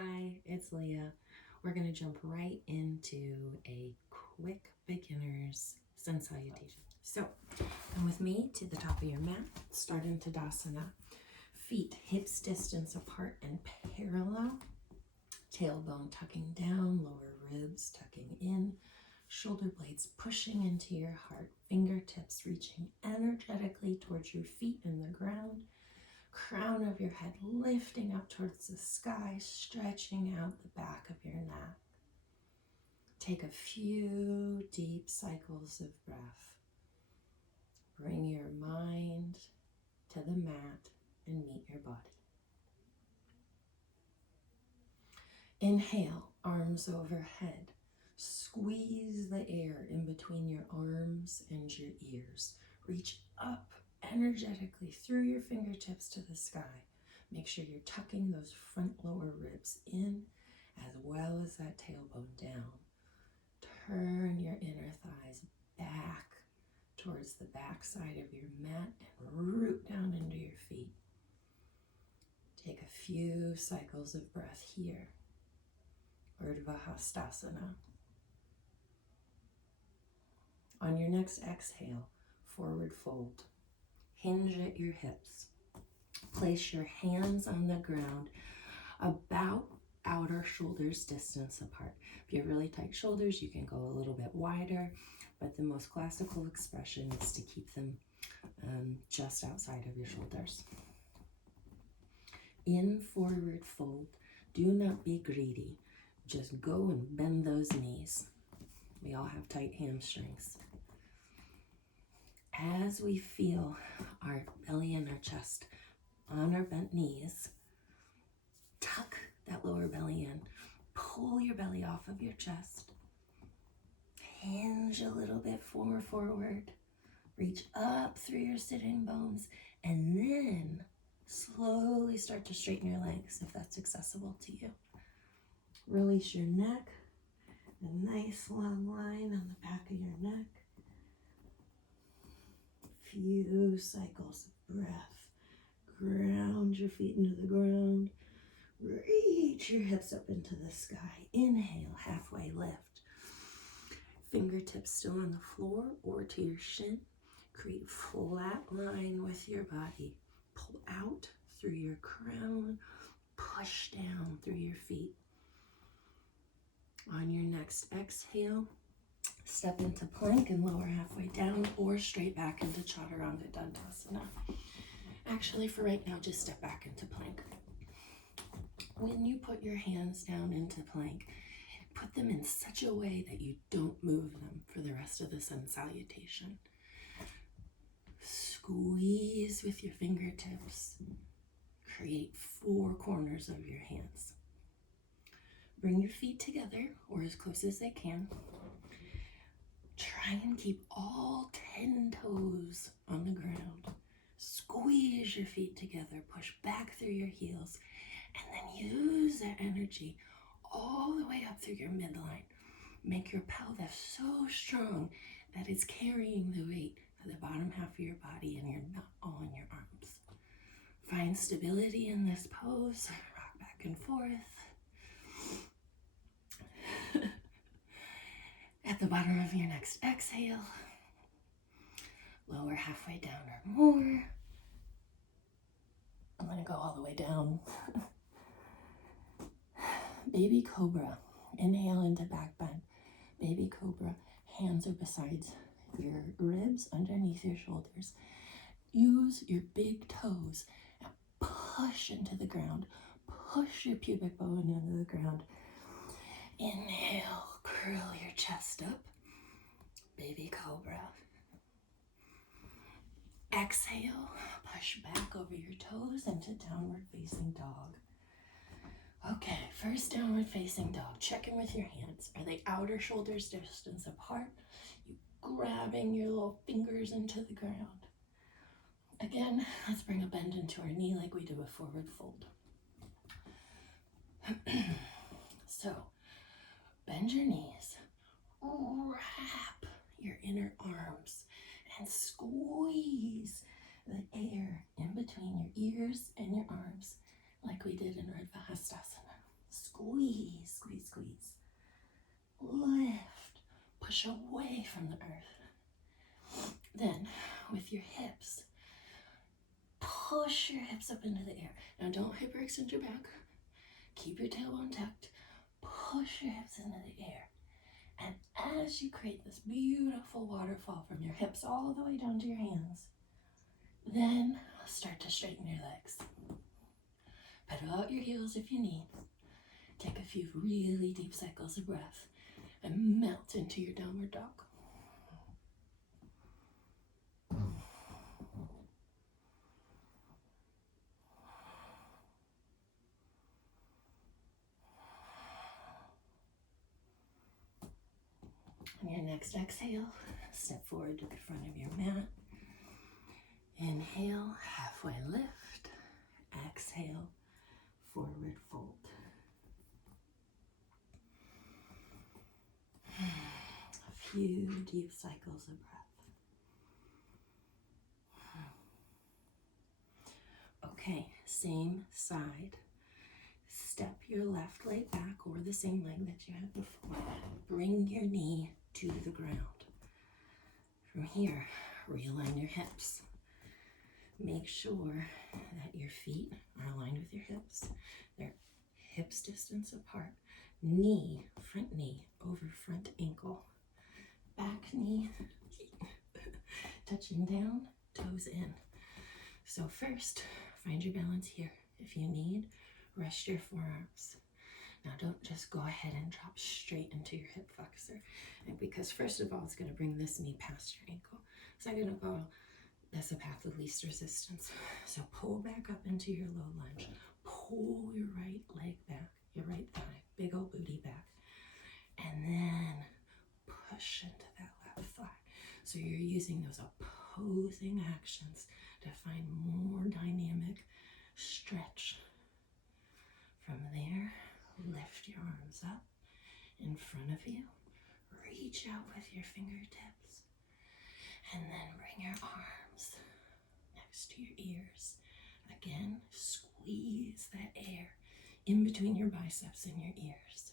Hi, it's Leah. We're going to jump right into a quick beginner's Sun Salutation. So, come with me to the top of your mat. Start in tadasana. Feet hips distance apart and parallel. Tailbone tucking down, lower ribs tucking in. Shoulder blades pushing into your heart. Fingertips reaching energetically towards your feet and the ground. Crown of your head lifting up towards the sky, stretching out the back of your neck. Take a few deep cycles of breath. Bring your mind to the mat and meet your body. Inhale, arms overhead. Squeeze the air in between your arms and your ears. Reach up energetically through your fingertips to the sky. Make sure you're tucking those front lower ribs in as well as that tailbone down. Turn your inner thighs back towards the back side of your mat and root down into your feet. Take a few cycles of breath here. Urdhva Hastasana. On your next exhale, forward fold. Hinge at your hips. Place your hands on the ground about outer shoulders distance apart. If you have really tight shoulders, you can go a little bit wider, but the most classical expression is to keep them just outside of your shoulders. In forward fold, do not be greedy. Just go and bend those knees. We all have tight hamstrings. As we feel our belly and our chest on our bent knees, tuck that lower belly in. Pull your belly off of your chest. Hinge a little bit forward. Reach up through your sitting bones. And then slowly start to straighten your legs if that's accessible to you. Release your neck. A nice long line on the back of your neck. Few cycles of breath. Ground your feet into the ground. Reach your hips up into the sky. Inhale, halfway lift. Fingertips still on the floor or to your shin. Create a flat line with your body. Pull out through your crown. Push down through your feet. On your next exhale, step into plank and lower halfway down or straight back into Chaturanga Dandasana. Actually, for right now, just step back into plank. When you put your hands down into plank, put them in such a way that you don't move them for the rest of the Sun Salutation. Squeeze with your fingertips. Create four corners of your hands. Bring your feet together or as close as they can. Try and keep all 10 toes on the ground. Squeeze your feet together, push back through your heels, and then use that energy all the way up through your midline. Make your pelvis so strong that it's carrying the weight for the bottom half of your body and you're not all in your arms. Find stability in this pose. Rock back and forth. At the bottom of your next exhale, lower halfway down or more. I'm going to go all the way down. Baby Cobra. Inhale into back bend. Baby Cobra. Hands are beside your ribs, underneath your shoulders. Use your big toes and push into the ground. Push your pubic bone into the ground. Inhale, curl your chest up. Baby Cobra. Exhale, push back over your toes into downward facing dog. Okay, first downward facing dog. Check in with your hands. Are they outer shoulders distance apart? You grabbing your little fingers into the ground. Again, let's bring a bend into our knee like we do a forward fold. So, bend your knees. Wrap your inner arms and squeeze the air in between your ears and your arms like we did in Urdhva Hastasana. Squeeze, squeeze, squeeze. Lift. Push away from the earth. Then, with your hips, push your hips up into the air. Now don't hyperextend your back. Keep your tailbone tucked. Push your hips into the air. And as you create this beautiful waterfall from your hips all the way down to your hands, then start to straighten your legs. Pedal out your heels if you need. Take a few really deep cycles of breath and melt into your downward dog. On your next exhale, step forward to the front of your mat. Inhale, halfway lift. Exhale, forward fold. A few deep cycles of breath. Okay, same side. Step your left leg back or the same leg that you had before. Bring your knee to the ground. From here, realign your hips. Make sure that your feet are aligned with your hips. They're hips distance apart. Knee, front knee over front ankle. Back knee touching down, toes in. So first, find your balance here. If you need, rest your forearms. Now don't just go ahead and drop straight into your hip flexor. And because first of all, it's going to bring this knee past your ankle. Second of all, that's a path of least resistance. So pull back up into your low lunge. Pull your right leg back, your right thigh, big old booty back. And then push into that left thigh. So you're using those opposing actions to find more dynamic stretch. From there, lift your arms up in front of you. Reach out with your fingertips. And then bring your arms next to your ears. Again, squeeze that air in between your biceps and your ears.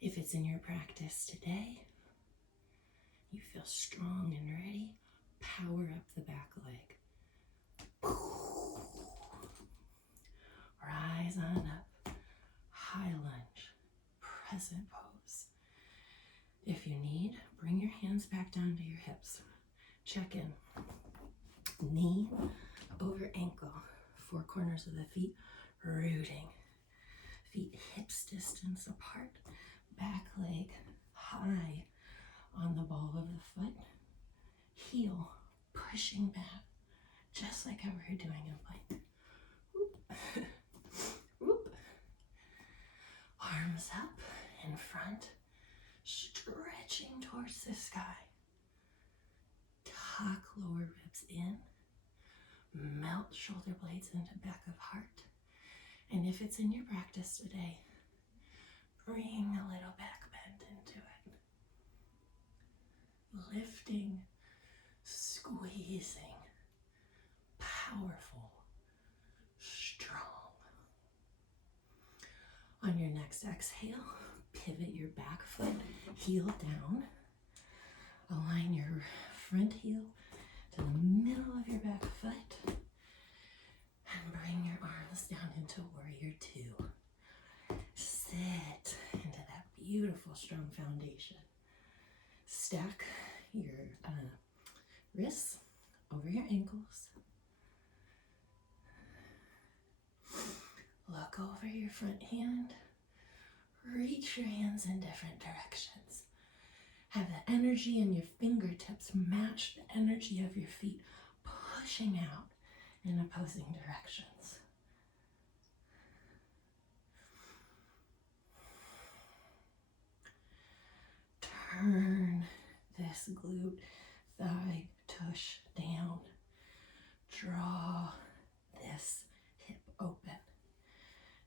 If it's in your practice today, you feel strong and ready, power up the back leg. Rise on up, high lunge, present pose. If you need, bring your hands back down to your hips. Check in. Knee over ankle, four corners of the feet rooting. Feet hips distance apart, back leg high on the ball of the foot. Heel pushing back, just like how we were doing in plank. Whoop. Whoop. Arms up in front, stretching towards the sky. Tuck lower ribs in, melt shoulder blades into back of heart. And if it's in your practice today, bring a little back bend into it. Lifting, squeezing, powerful, strong. On your next exhale, pivot your back foot, heel down. Align your front heel to the middle of your back foot. And bring your arms down into Warrior Two. Sit into that beautiful, strong foundation. Stack your wrists over your ankles. Look over your front hand. Reach your hands in different directions. Have the energy in your fingertips match the energy of your feet, pushing out in opposing directions. Turn this glute, thigh, tush down. Draw this hip open.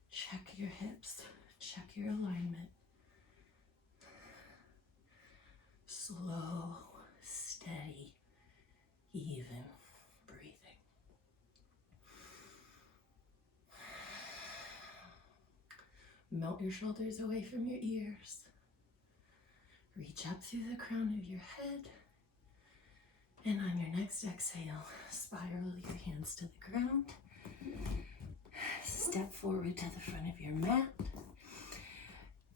Check your hips, check your alignment. Slow, steady, even breathing. Melt your shoulders away from your ears. Reach up through the crown of your head. And on your next exhale, spiral your hands to the ground. Step forward to the front of your mat.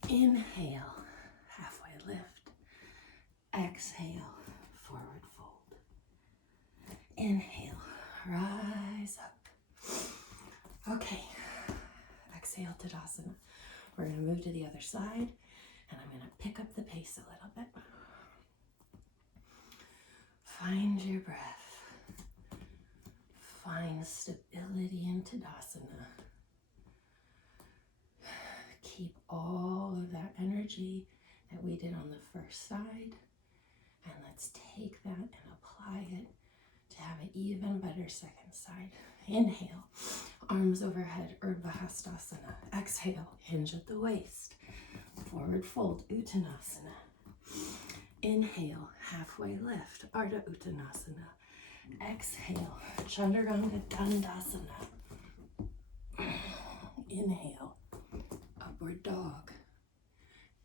Inhale, halfway lift. Exhale, forward fold. Inhale, rise up. Okay, exhale, Tadasana. We're going to move to the other side, and I'm going to pick up the pace a little bit. Find your breath. Find stability in Tadasana. Keep all of that energy that we did on the first side, and let's take that and apply it to have an even better second side. Inhale, arms overhead, Urdhva Hastasana. Exhale, hinge at the waist. Forward fold, Uttanasana. Inhale, halfway lift, Ardha Uttanasana. Exhale, Chaturanga Dandasana. Inhale, upward dog.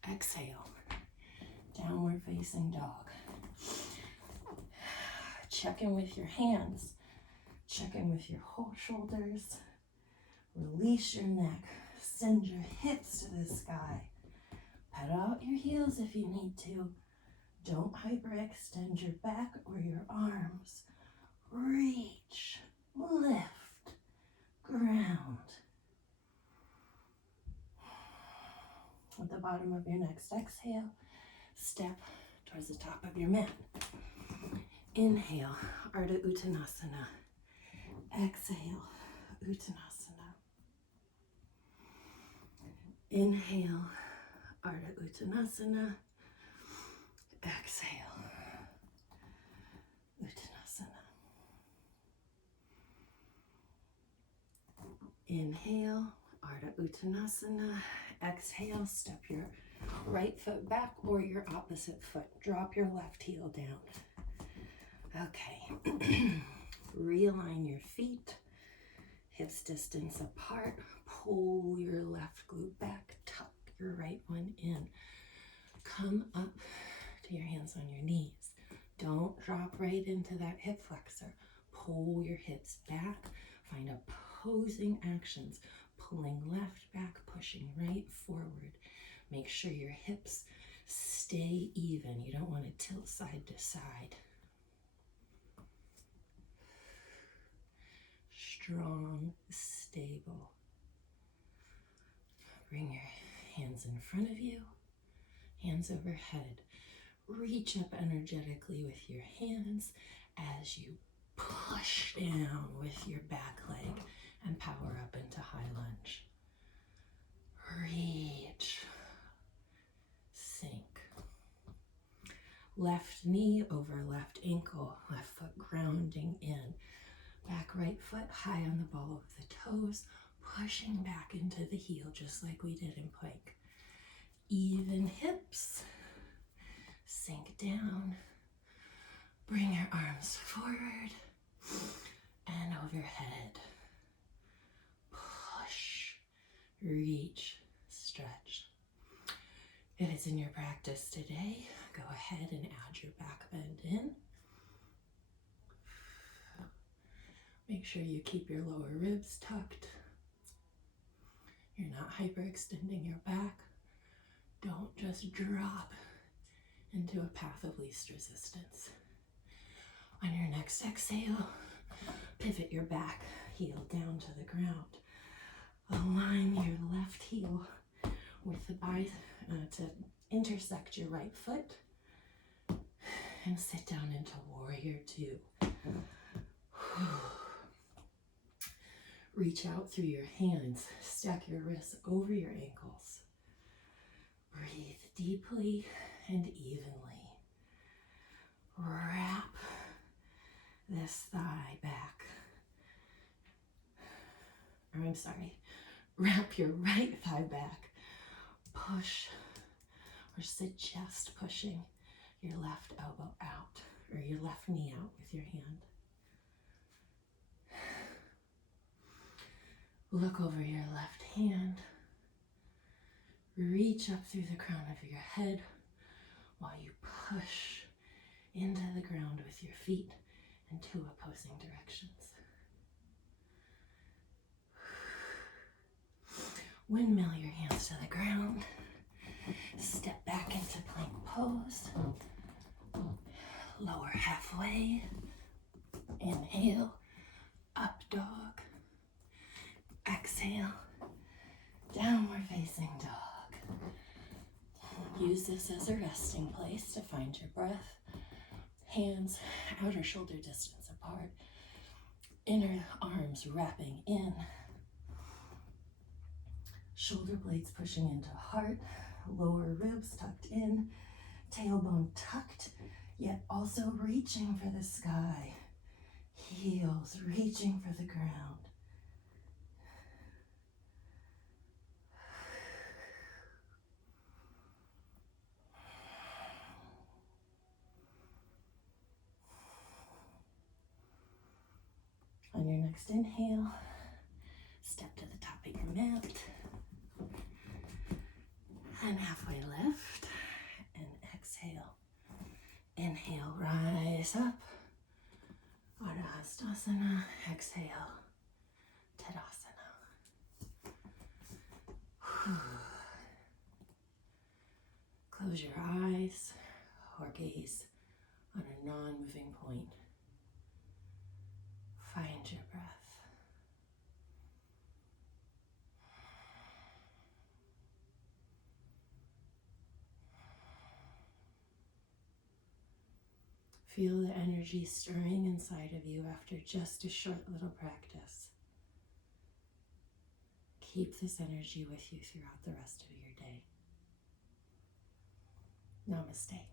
Exhale, downward facing dog. Check in with your hands. Check in with your whole shoulders. Release your neck. Send your hips to the sky. Pedal out your heels if you need to. Don't hyperextend your back or your arms. Reach, lift, ground. At the bottom of your next exhale, step towards the top of your mat. Inhale, Ardha Uttanasana. Exhale, Uttanasana. Inhale, Ardha Uttanasana. Exhale, Uttanasana. Inhale, Ardha Uttanasana. Exhale, step your right foot back or your opposite foot. Drop your left heel down. Okay. Realign your feet. Hips distance apart. Pull your left glute back. Tuck your right one in. Come up to your hands on your knees. Don't drop right into that hip flexor. Pull your hips back. Find opposing actions. Pulling left back, pushing right forward. Make sure your hips stay even. You don't want to tilt side to side. Strong, stable. Bring your hands in front of you, hands overhead. Reach up energetically with your hands as you push down with your back leg and power up into high lunge. Reach, sink. Left knee over left ankle, left foot grounding in. Back right foot high on the ball of the toes, pushing back into the heel just like we did in plank. Even hips, sink down. Bring your arms forward and overhead. Push, reach, stretch. If it's in your practice today, go ahead and add your back bend in. Make sure you keep your lower ribs tucked. You're not hyperextending your back. Don't just drop into a path of least resistance. On your next exhale, pivot your back heel down to the ground. Align your left heel with the to intersect your right foot and sit down into warrior two. Reach out through your hands, stack your wrists over your ankles. Breathe deeply and evenly. Wrap this thigh back. Wrap your right thigh back. Push or suggest pushing your left elbow out or your left knee out with your hand. Look over your left hand. Reach up through the crown of your head while you push into the ground with your feet in two opposing directions. Windmill your hands to the ground. Step back into plank pose. Lower halfway. Inhale, up dog. Exhale, downward facing dog. Use this as a resting place to find your breath. Hands outer shoulder distance apart. Inner arms wrapping in. Shoulder blades pushing into heart. Lower ribs tucked in. Tailbone tucked, yet also reaching for the sky. Heels reaching for the ground. On your next inhale, step to the top of your mat. And halfway lift. And exhale. Inhale, rise up. Tadasana. Exhale, tadasana. Close your eyes or gaze on a non-moving point. Find your breath. Feel the energy stirring inside of you after just a short little practice. Keep this energy with you throughout the rest of your day. Namaste.